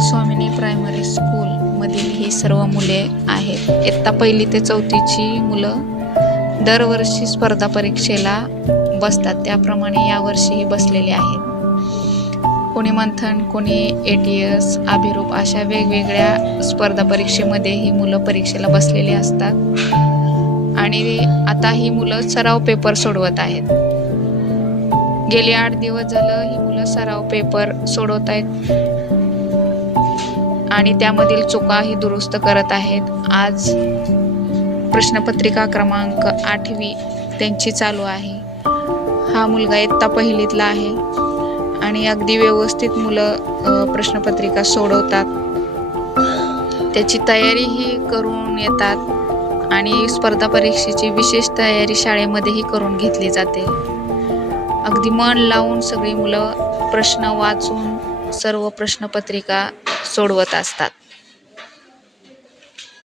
स्वामिनी primary school मधील ही सर्व मुले आहेत. इयत्ता 1ली ते 4थीची मुलं दरवर्षी स्पर्धा परीक्षेला बसतात, त्याप्रमाणे यावर्षीही बसलेले आहेत. कोणी मंथन, कोणी ATS, अभिरूप अशा वेगवेगळ्या स्पर्धा परीक्षेमध्ये ही मुलं परीक्षेला बसलेली असतात आणि आता ही मुलं सराव पेपर सोडवत आहेत. गेली 8 दिवस झालं ही मुलं सराव पेपर सोडवत आहेत आणि त्यामधील चुकाही दुरुस्त करत आहेत. आज प्रश्नपत्रिका क्रमांक 8वी त्यांची चालू आहे. हा मुलगा इयत्ता 1लीतला आहे आणि अगदी व्यवस्थित मुलं प्रश्नपत्रिका सोडवतात. त्याची तयारीही करून येतात आणि स्पर्धा परीक्षेची विशेष तयारी शाळेमध्येही करून घेतली जाते. अगदी मन लावून सगळी मुलं प्रश्न वाचून सर्व प्रश्नपत्रिका सोडवत असतात.